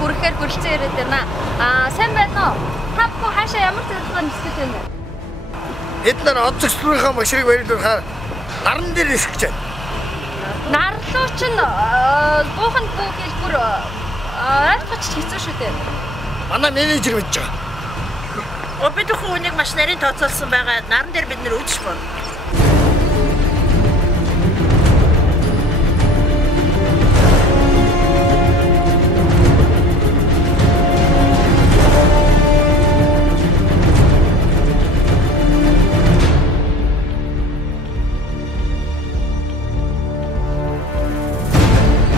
хүрэхээр хүрэлцэн ирээд байна. Сайн байна уу? Та бүхэн хаашаа ямар зорилгоор нисгэж байна вэ? Бид нар одцогцлынхаа машиныг барилуулахаар наран дээр нисгэж байна. Нарлуу ч буухан бүхэл бүр ойлгоч хэцүү шүү дээ. Манай менежер мэдж байгаа. Бид бүхэн үнийг маш нарийн тооцоолсон байгаа. Наран дээр бид нэр үдших болно.